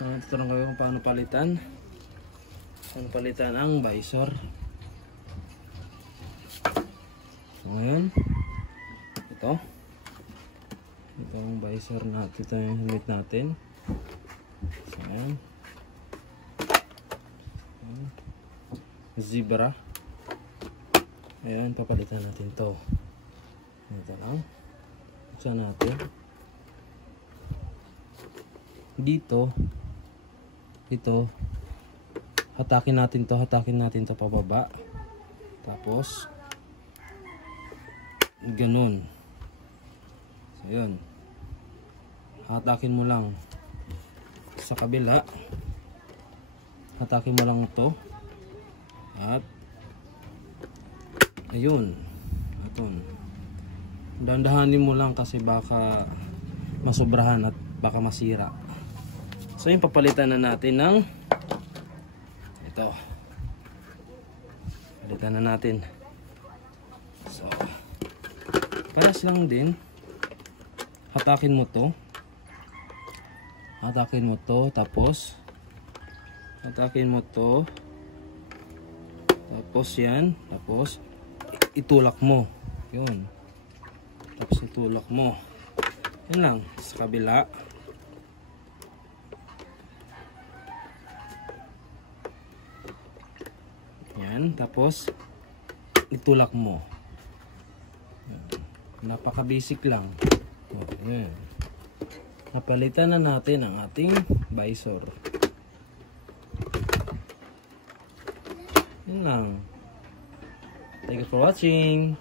So, tuturuan ko kung paano palitan. Paano palitan ang visor. So, ngayon, ito ang visor natin. Ito yung helmet natin. So, ayan. Zebra. Ayan, papalitan natin to. Ito lang. Buksan natin. Dito, hatakin natin to pababa. Tapos ganun. So yun, hatakin mo lang sa kabila, hatakin mo lang to at ayun, dandahanin mo lang kasi baka masobrahan at baka masira. So yung papalitan na natin ng ito. Palitan na natin. So paras lang din. Hatakin mo to. Tapos hatakin mo to. Tapos yan. Tapos itulak mo. Yun. Tapos itulak mo. Yan lang. Sa kabila. Yan, tapos itulak mo. Napaka basic lang. Yan. Napalitan na natin ang ating visor. Yan lang. Thank you for watching.